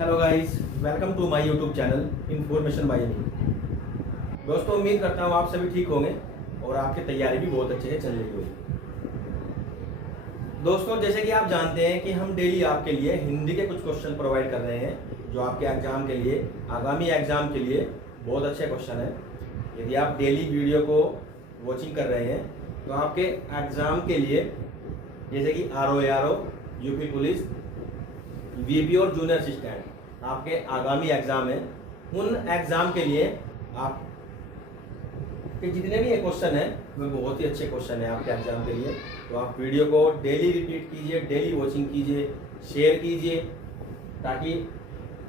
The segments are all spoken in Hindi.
Hello guys, welcome to my YouTube channel information by me. दोस्तों, उम्मीद करता हूँ आप सभी ठीक होंगे और आपकी तैयारी भी बहुत अच्छे से चल रही होगी। दोस्तों, जैसे कि आप जानते हैं कि हम डेली आपके लिए हिंदी के कुछ क्वेश्चन प्रोवाइड कर रहे हैं जो आपके एग्जाम के लिए, आगामी एग्जाम के लिए बहुत अच्छे क्वेश्चन हैं। यदि आप डेली वीडियो को वॉचिंग कर रहे हैं तो आपके एग्जाम के लिए, जैसे कि RO, यूपी पुलिस, VP और जूनियर असिस्टेंट आपके आगामी एग्जाम है, उन एग्जाम के लिए आप के जितने भी ये क्वेश्चन है वे बहुत ही अच्छे क्वेश्चन है आपके एग्जाम के लिए। तो आप वीडियो को डेली रिपीट कीजिए, डेली वॉचिंग कीजिए, शेयर कीजिए, ताकि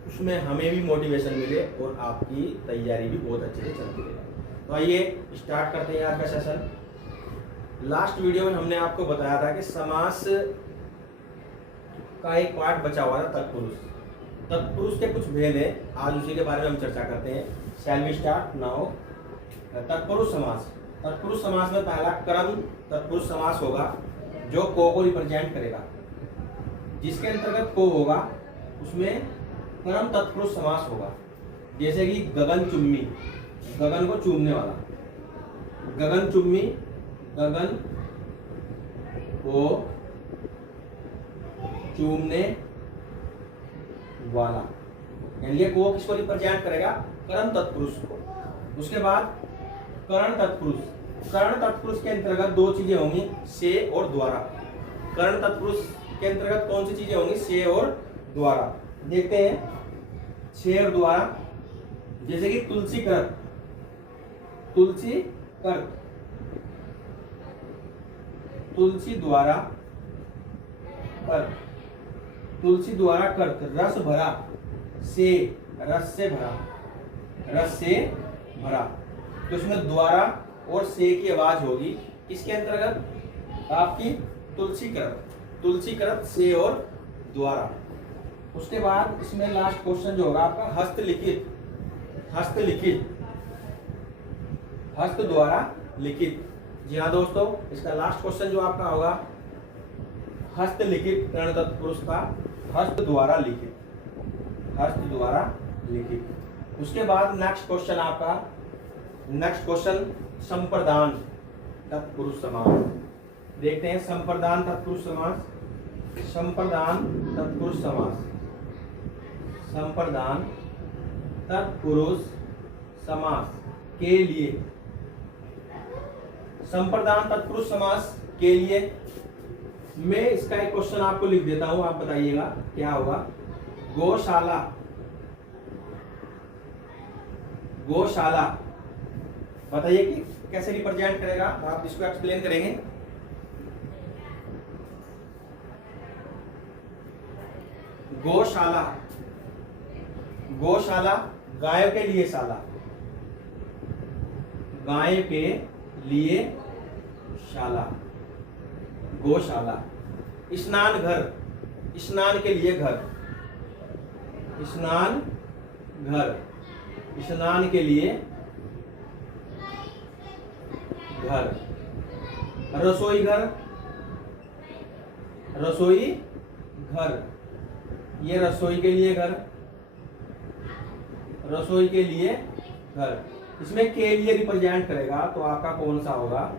उसमें हमें भी मोटिवेशन मिले और आपकी तैयारी भी बहुत अच्छे से चलती रहे। तो आइए स्टार्ट करते हैं आज का सेशन। लास्ट वीडियो में हमने आपको बताया था कि समास का एक पार्ट बचा हुआ था, तत्पुरुष। तत्पुरुष के कुछ भेद है, आज उसी के बारे में हम चर्चा करते हैं। Shall we start now. तत्पुरुष समास। तत्पुरुष समास में पहला कर्म तत्पुरुष समास होगा जो को रिप्रेजेंट करेगा। जिसके अंतर्गत को होगा उसमें कर्म तत्पुरुष समास होगा। जैसे कि गगन चुम्मी, गगन को चूमने वाला। गगन चुम्मी, गगन को चूमने वाला, यानी को किसको रिप्रेजेंट करेगा? कर्म तत्पुरुष को। उसके बाद करण तत्पुरुष। करण तत्पुरुष के अंतर्गत दो चीजें होंगी, से और द्वारा। करण तत्पुरुष के अंतर्गत कौन सी चीजें होंगी? से और द्वारा। देखते हैं से और द्वारा। जैसे कि तुलसी कृत, तुलसी कृत, तुलसी द्वारा कृत, तुलसी द्वारा कृत। रस भरा, से, रस से भरा, रस से भरा। तो इसमें द्वारा और से की आवाज होगी। किसके अंतर्गत? आपकी तुलसी कृत, तुलसी कृत, से और द्वारा। उसके बाद इसमें लास्ट क्वेश्चन जो होगा आपका हस्तलिखित। हस्तलिखित, हस्त द्वारा लिखित। जी हाँ दोस्तों, इसका लास्ट क्वेश्चन जो आपका होगा हस्तलिखित, कर्ण तत्पुरुष का हस्त द्वारा लिखित, हस्त द्वारा लिखित। उसके बाद नेक्स्ट क्वेश्चन आपका, नेक्स्ट क्वेश्चन संप्रदान तत्पुरुष समास। देखते हैं संप्रदान तत्पुरुष समास। संप्रदान तत्पुरुष समास, संप्रदान तत्पुरुष समास के लिए, संप्रदान तत्पुरुष समास के लिए मैं इसका एक क्वेश्चन आपको लिख देता हूं, आप बताइएगा क्या होगा। गौशाला, गौशाला बताइए कि कैसे रिप्रेजेंट करेगा, आप इसको एक्सप्लेन करेंगे। गौशाला, गौशाला गायों के लिए शाला, गाय के लिए शाला, गौशाला। स्नान घर, स्नान के लिए घर, स्नान घर, स्नान के लिए घर। रसोई घर, रसोई घर, ये रसोई के लिए घर, रसोई के लिए घर। इसमें के लिए रिप्रेजेंट करेगा तो आपका कौन सा होगा?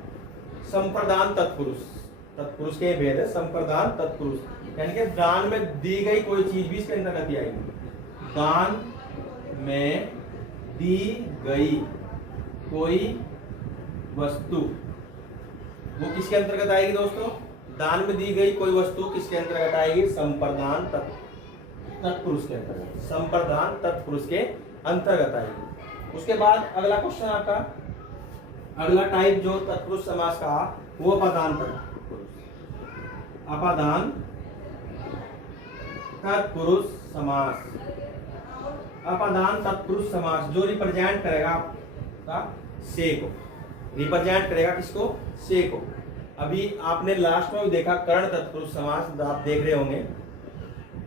संप्रदान तत्पुरुष। तत्पुरुष के भेद है संप्रदान तत्पुरुष, यानी कि दान में दी गई कोई चीज भी इसके अंतर्गत आएगी। दान में दी गई कोई वस्तु, वो किसके अंतर्गत आएगी दोस्तों? दान में दी गई कोई वस्तु किसके अंतर्गत आएगी? संप्रदान तत्पुरुष के अंतर्गत, संप्रदान तत्पुरुष के अंतर्गत आएगी। उसके बाद अगला क्वेश्चन आपका, अगला टाइप जो तत्पुरुष समास का, वो अपादान तत्पुरुष। अपादान तत्पुरुष समास, अपादान तत्पुरुष समास जो रिप्रेजेंट करेगा आपका से को, रिप्रेजेंट करेगा किसको? से को। अभी आपने लास्ट में भी देखा कर्ण तत्पुरुष समास, आप देख रहे होंगे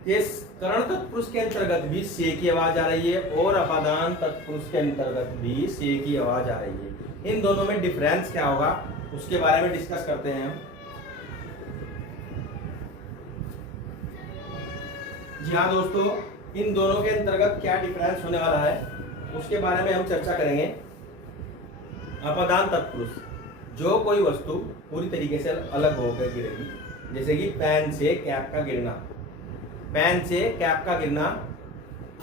इस कर्ण तत्पुरुष के अंतर्गत भी से की आवाज आ रही है और अपादान तत्पुरुष के अंतर्गत भी से की आवाज आ रही है। इन दोनों में डिफरेंस क्या होगा उसके बारे में डिस्कस करते हैं हम। जी हाँ दोस्तों, इन दोनों के अंतर्गत क्या डिफरेंस होने वाला है उसके बारे में हम चर्चा करेंगे। अपादान तत्पुरुष, जो कोई वस्तु पूरी तरीके से अलग होकर गिरेगी, जैसे कि पेन से कैप का गिरना, पेन से कैप का गिरना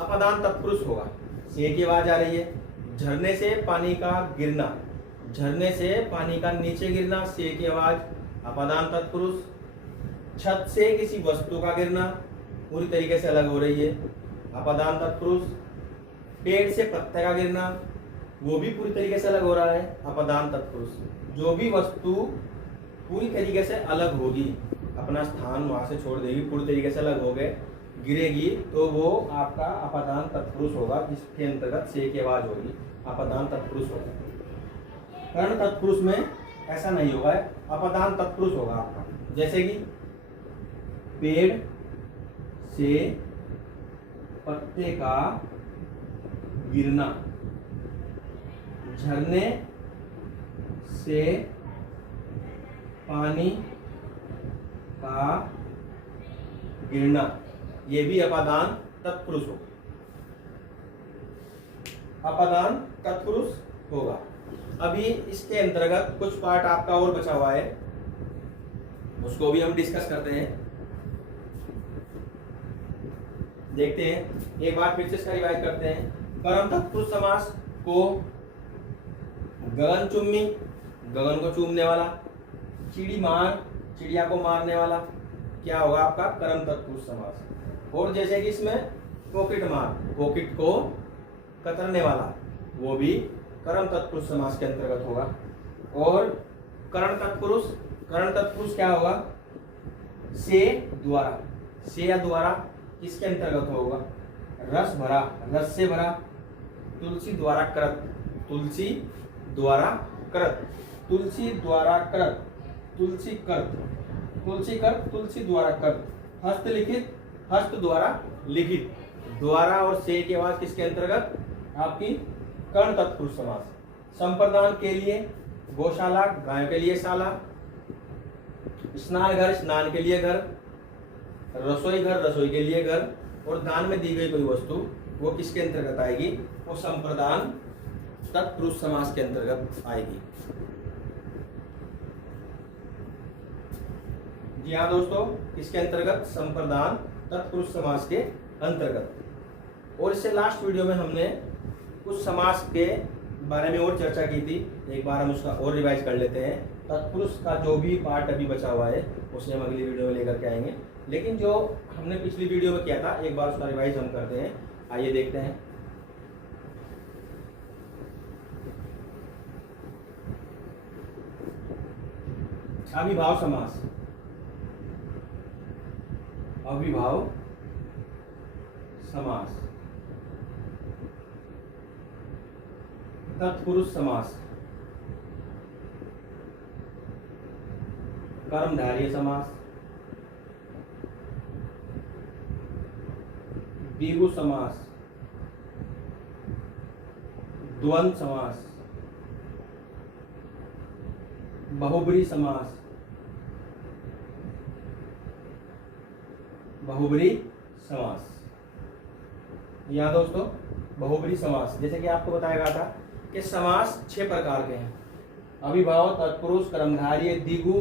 अपादान तत्पुरुष होगा। से की आवाज आ रही है। झरने से पानी का गिरना, झरने से पानी का नीचे गिरना, से की आवाज अपादान तत्पुरुष। छत से किसी वस्तु का गिरना पूरी तरीके से अलग हो रही है, अपादान तत्पुरुष। पेड़ से पत्ते का गिरना वो भी पूरी तरीके से अलग हो रहा है, अपादान तत्पुरुष। जो भी वस्तु पूरी तरीके से अलग होगी, अपना स्थान वहां से छोड़ देगी, पूरी तरीके से अलग हो गए गिरेगी, तो वो आपका अपादान तत्पुरुष होगा, जिसके अंतर्गत से की आवाज होगी, अपादान तत्पुरुष होगा। कर्ण तत्पुरुष में ऐसा नहीं होगा, अपादान तत्पुरुष होगा आपका। जैसे कि पेड़ से पत्ते का गिरना, झरने से पानी का गिरना, ये भी अपादान तत्पुरुष होगा, अपादान तत्पुरुष होगा। अभी इसके अंतर्गत कुछ पार्ट आपका और बचा हुआ है, उसको भी हम डिस्कस करते हैं, देखते हैं। एक बार फिर से इसका रिवाइज करते हैं। कर्म तत्पुरुष समास को गगनचुम्बी, गगन को चूमने वाला, चिड़ीमार, चिड़िया को मारने वाला, क्या होगा आपका कर्म तत्पुरुष समास। और जैसे कि इसमें पॉकेट मार, पॉकेट को कतरने वाला, वो भी कर्म तत्पुरुष समास के अंतर्गत होगा। और करण तत्पुरुष, करण तत्पुरुष क्या होगा, से द्वारा, से या द्वारा किसके अंतर्गत होगा, रस भरा, रस से भरा। तुलसी द्वारा कृत, तुलसी द्वारा कृत, तुलसी द्वारा कृत, तुलसी कृत, तुलसी कृत, तुलसी द्वारा कृत। हस्तलिखित, हस्त द्वारा लिखित, द्वारा और से की आवाज किसके अंतर्गत, आपकी कर्ण तत्पुरुष समास। संप्रदान के लिए गौशाला, गायों के लिए शाला। स्नान घर, स्नान के लिए घर। रसोई घर, रसोई के लिए घर। और दान में दी गई कोई वस्तु वो किसके अंतर्गत आएगी, वो संप्रदान तत्पुरुष समास के अंतर्गत आएगी। जी हाँ दोस्तों, किसके अंतर्गत, संप्रदान तत्पुरुष समास के अंतर्गत। और इससे लास्ट वीडियो में हमने कुछ समास के बारे में और चर्चा की थी, एक बार हम उसका और रिवाइज कर लेते हैं। तत्पुरुष का जो भी पार्ट अभी बचा हुआ है उसे हम अगली वीडियो में लेकर के आएंगे, लेकिन जो हमने पिछली वीडियो में किया था एक बार उसका रिवाइज हम करते हैं। आइए देखते हैं। अविभाव समास, अविभाव समास। तत्पुरुष समास, कर्मधारय समास। द्विगु समास, द्वंद्व समास। बहुब्री समास, बहुब्री समास। यहाँ दोस्तों बहुब्री समास, जैसे कि आपको बताया गया था कि समास 6 प्रकार के हैं, अविभाव, तत्पुरुष, कर्मधारय, द्विगु,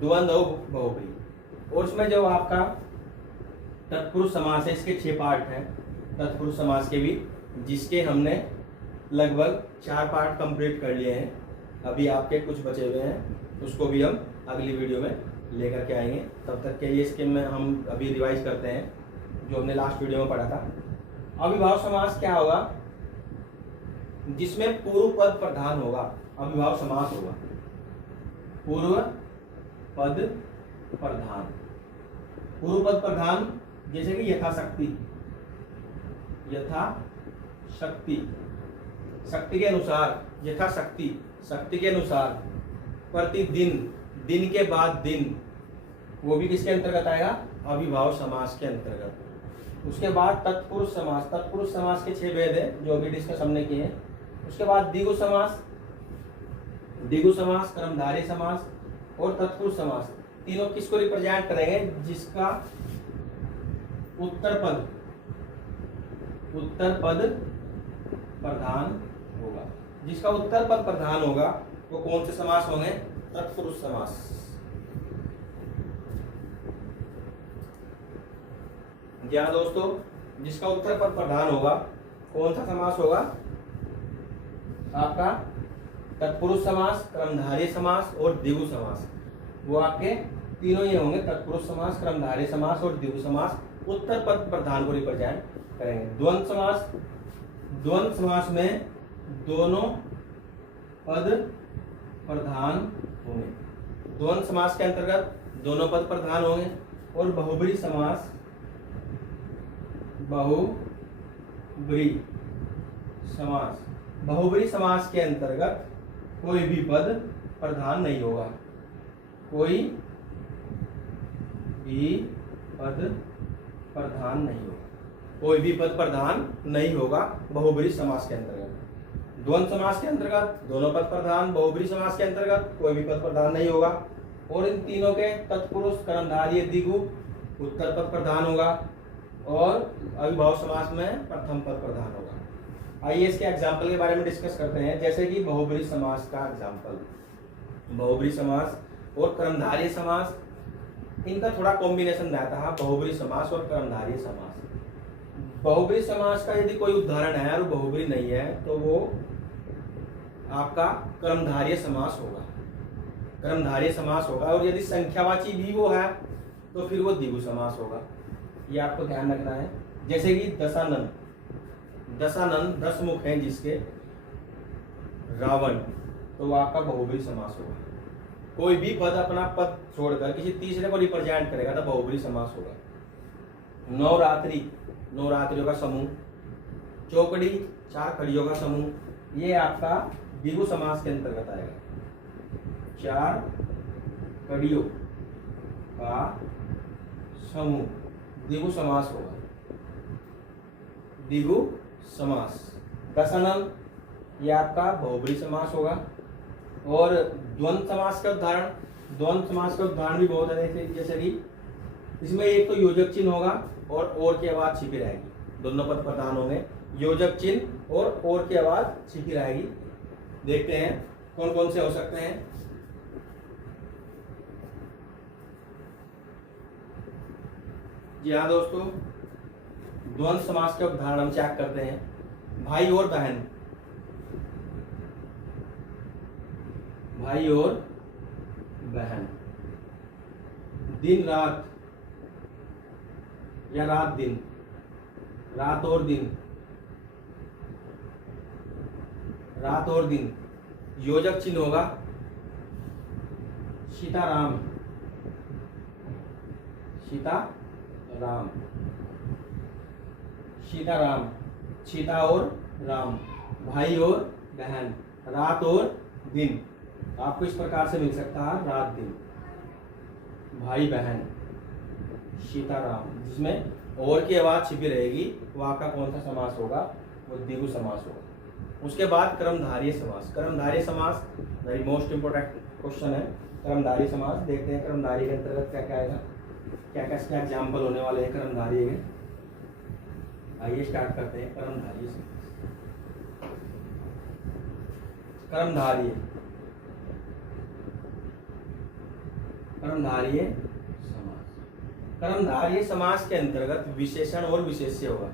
द्वंद्व और बहुब्री। और उसमें जो आपका तत्पुरुष समास है, इसके 6 पार्ट हैं तत्पुरुष समास के भी, जिसके हमने लगभग 4 पार्ट कंप्लीट कर लिए हैं। अभी आपके कुछ बचे हुए हैं, उसको भी हम अगली वीडियो में लेकर के आएंगे। तब तक के लिए इसके में हम अभी रिवाइज करते हैं जो हमने लास्ट वीडियो में पढ़ा था। अविभाव समास क्या होगा, जिसमें पूर्व पद प्रधान होगा, अविभाव समास होगा। पूर्व पद प्रधान, पूर्व पद प्रधान, जैसे कि यथाशक्ति, यथाशक्ति, शक्ति के अनुसार, यथाशक्ति, शक्ति के अनुसार। प्रतिदिन, दिन के बाद दिन, वो भी किसके अंतर्गत आएगा, अविभाव समास के अंतर्गत। उसके बाद तत्पुरुष समास, तत्पुरुष समास के 6 भेद है जो अभी डिस्कस हमने किए हैं। उसके बाद द्विगु समास, द्विगु समास, कर्मधारय समास और तत्पुरुष समास। तीनों किसको रिप्रेजेंट करेंगे, जिसका उत्तर पद उत्तर पद प्रधान होगा। जिसका उत्तर पद प्रधान होगा वो कौन से समास होंगे? तत्पुरुष समास। जी हाँ दोस्तों, जिसका उत्तर पद प्रधान होगा कौन सा समास होगा? आपका तत्पुरुष समास, कर्मधारय समास और द्विगु समास। वो आपके तीनों ही होंगे, तत्पुरुष समास, कर्मधारय समास और द्विगु समास उत्तर पद प्रधान को रिप्रेजेंट करेंगे। द्वंद्व समास, द्वंद्व समास में दोनों पद प्रधान होंगे। द्वंद्व समास के अंतर्गत दोनों पद प्रधान होंगे। और बहुब्री समास, बहुब्री समास, बहुब्री समास के अंतर्गत कोई भी पद प्रधान नहीं होगा। कोई भी पद प्रधान नहीं होगा। कोई भी पद प्रधान नहीं होगा बहुब्री समास के अंतर्गत। द्वंद्व समास के अंतर्गत दोनों पद प्रधान, बहुब्री समास के अंतर्गत कोई भी पद प्रधान नहीं होगा। और इन तीनों के तत्पुरुष, कर्मधारय, द्विगु उत्तर पद प्रधान होगा और अविभाव समास में प्रथम पद प्रधान होगा। आइए इसके एग्जाम्पल के बारे में डिस्कस करते हैं। जैसे कि बहुब्री समास का एग्जाम्पल, बहुब्री समास और कर्मधारय समास, इनका थोड़ा कॉम्बिनेशन रहता है, बहुब्री समास और कर्मधारय समास। बहुब्री समास का यदि कोई उदाहरण है और बहुब्री नहीं है तो वो आपका कर्मधारय समास होगा, कर्मधारय समास होगा। और यदि संख्यावाची भी वो है तो फिर वो द्विगु समास होगा। ये आपको ध्यान रखना है। जैसे कि दशानन, दशानन 10 मुख हैं जिसके, रावण, तो वो आपका बहुब्री समास होगा। कोई भी पद अपना पद छोड़कर किसी तीसरे को रिप्रेजेंट करेगा तो बहुब्री समास होगा। नवरात्रि, नवरात्रियों का समूह। चौकड़ी, 4 कड़ियों का समूह, ये आपका द्विगु समास के अंतर्गत आएगा। 4 कड़ियों का समूह द्विगु समास होगा, द्विगु समास। दशानन, ये आपका बहुब्री समास होगा। और द्वंद्व समास का उदाहरण, द्वंद्व समास का उदाहरण भी बहुत है। जैसे कि इसमें एक तो योजक चिन्ह होगा और की आवाज छिपी रहेगी। दोनों पद प्रधान होंगे, योजक चिन्ह और की आवाज छिपी रहेगी। देखते हैं कौन कौन से हो सकते हैं। जी हाँ दोस्तों, द्वंद्व समास के उदाहरण हम चेक करते हैं। भाई और बहन, भाई और बहन। दिन रात या रात दिन, रात और दिन, रात और दिन। योजक चिन्ह होगा सीताराम, सीताराम, सीताराम, सीता और राम। भाई और बहन, रात और दिन। आपको इस प्रकार से मिल सकता है, रात दिन, भाई बहन, सीताराम। जिसमें और की आवाज छिपी रहेगी वो आपका कौन सा समास होगा? वो द्विगु समास होगा। उसके बाद कर्मधारय समास। कर्मधारय समास वेरी मोस्ट इंपोर्टेंट क्वेश्चन है। कर्मधारय समास देखते हैं कर्मधारय के अंतर्गत क्या क्या आएगा, क्या क्या इसके एग्जाम्पल होने वाले हैं कर्मधारय के। आइए स्टार्ट करते हैं कर्मधारय समास। कर्मधारय, कर्मधारय समास। कर्मधारय समास के अंतर्गत विशेषण और विशेष्य होगा।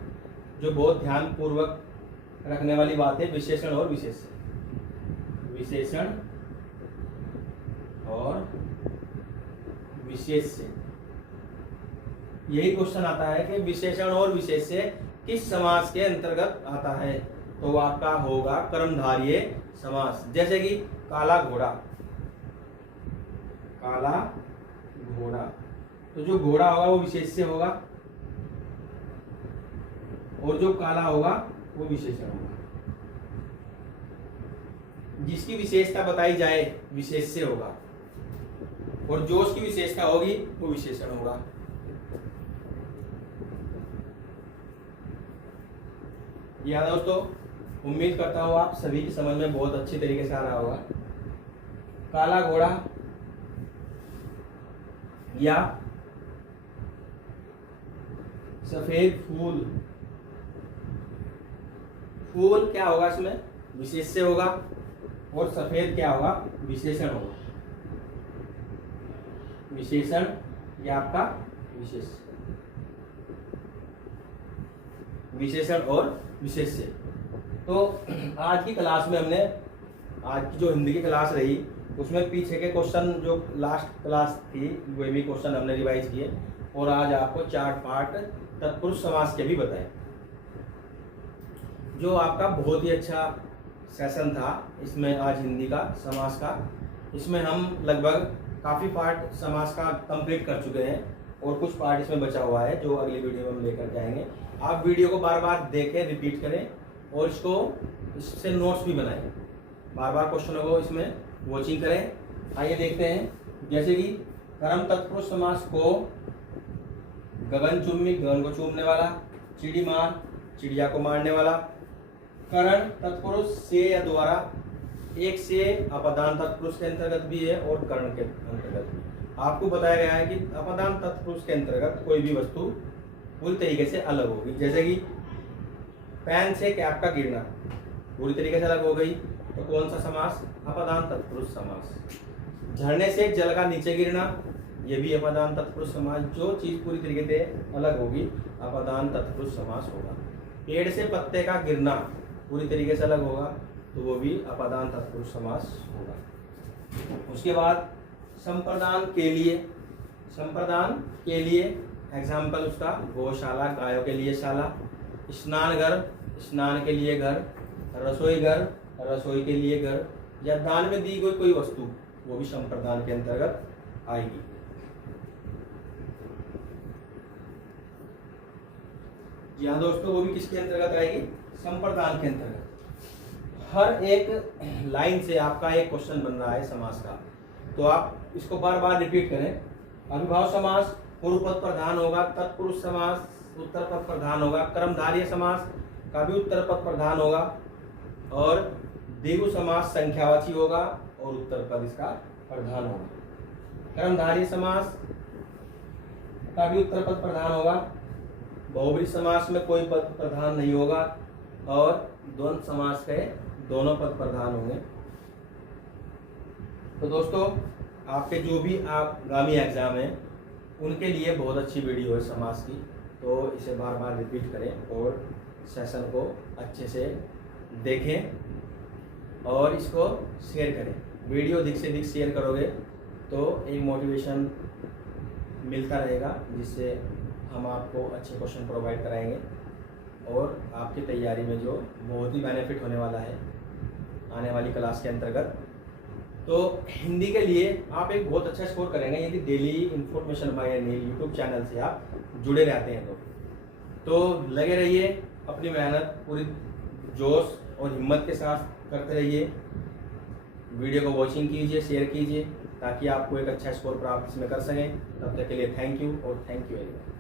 जो बहुत ध्यान पूर्वक रखने वाली बात है, विशेषण और विशेष्य, विशेषण और विशेष्य। यही क्वेश्चन आता है कि विशेषण और विशेष्य किस समास के अंतर्गत आता है, तो वो आपका होगा कर्मधारय समास। जैसे कि काला घोड़ा, काला घोड़ा, तो जो घोड़ा होगा वो विशेष्य होगा और जो काला होगा वो विशेषण होगा। जिसकी विशेषता बताई जाए विशेष्य होगा और जो उसकी विशेषता होगी वो विशेषण होगा। याद दोस्तों, उम्मीद करता हूँ आप सभी की समझ में बहुत अच्छी तरीके से आ रहा होगा। काला घोड़ा या सफेद फूल फूल क्या होगा इसमें, विशेष्य होगा, और सफेद क्या होगा, विशेषण होगा। विशेषण या आपका विशेष, विशेषण और विशेष्य। तो आज की क्लास में हमने, आज की जो हिंदी की क्लास रही उसमें पीछे के क्वेश्चन जो लास्ट क्लास थी वे भी क्वेश्चन हमने रिवाइज किए, और आज आपको 4 पार्ट तत्पुरुष समास के भी बताए, जो आपका बहुत ही अच्छा सेशन था। इसमें आज हिंदी का समास का, इसमें हम लगभग काफ़ी पार्ट समास का कंप्लीट कर चुके हैं, और कुछ पार्ट इसमें बचा हुआ है जो अगली वीडियो में हम लेकर के आएंगे। आप वीडियो को बार बार देखें, रिपीट करें, और इससे नोट्स भी बनाएं, बार बार क्वेश्चनों को इसमें वॉचिंग करें। आइए देखते हैं, जैसे कि कर्म तत्पुरुष समास को गगनचुम्बी, गगन को चूमने वाला, चिड़ीमार, चिड़िया को मारने वाला, करण तत्पुरुष से या द्वारा, एक से अपदान तत्पुरुष के अंतर्गत भी है और कर्ण के अंतर्गत भी। आपको बताया गया है कि अपदान तत्पुरुष के अंतर्गत कोई भी वस्तु पूरी तरीके से अलग होगी, जैसे कि पैन से कैप का गिरना पूरी तरीके से अलग हो गई, तो कौन सा समास, अपदान तत्पुरुष समास। झरने से जल का नीचे गिरना, ये भी अपदान तत्पुरुष समास। जो चीज पूरी तरीके से अलग होगी अपदान तत्पुरुष समास होगा। पेड़ से पत्ते का गिरना पूरी तरीके से अलग होगा, तो वो भी अपदान तत्पुरुष समास होगा। उसके बाद संप्रदान के लिए, संप्रदान के लिए एग्जाम्पल उसका गौशाला, गायों के लिए शाला, स्नान घर, स्नान के लिए घर, रसोई घर, रसोई के लिए घर, या दान में दी गई कोई वस्तु, वो भी संप्रदान के अंतर्गत आएगी। जी हाँ दोस्तों, वो भी किसके अंतर्गत आएगी, संप्रदान के अंतर्गत। हर एक लाइन से आपका एक क्वेश्चन बन रहा है समास का, तो आप इसको बार बार रिपीट करें। अभिभाव समास पूर्व पद प्रधान होगा, तत्पुरुष समास उत्तर पद प्रधान होगा, कर्मधारय समास का भी उत्तर पद प्रधान होगा, और द्विगु समास संख्यावाची होगा और उत्तर पद इसका प्रधान होगा। कर्मधारय समास का भी उत्तर पद प्रधान होगा, बहुब्रीहि समास में कोई पद प्रधान नहीं होगा, और द्वंद्व समास के दोनों पद प्रधान होंगे। तो दोस्तों, आपके जो भी आगामी एग्जाम है उनके लिए बहुत अच्छी वीडियो है समास की, तो इसे बार बार रिपीट करें और सेशन को अच्छे से देखें और इसको शेयर करें। वीडियो अधिक से अधिक शेयर करोगे तो एक मोटिवेशन मिलता रहेगा, जिससे हम आपको अच्छे क्वेश्चन प्रोवाइड कराएंगे, और आपकी तैयारी में जो बहुत ही बेनिफिट होने वाला है आने वाली क्लास के अंतर्गत। तो हिंदी के लिए आप एक बहुत अच्छा स्कोर करेंगे यदि daily information bye Anil YouTube channel से आप जुड़े रहते हैं तो लगे रहिए, अपनी मेहनत पूरी जोश और हिम्मत के साथ करते रहिए। वीडियो को वॉचिंग कीजिए, शेयर कीजिए, ताकि आपको एक अच्छा स्कोर प्राप्त इसमें कर सकें। तब तक के लिए थैंक यू और थैंक यू वेरी मच।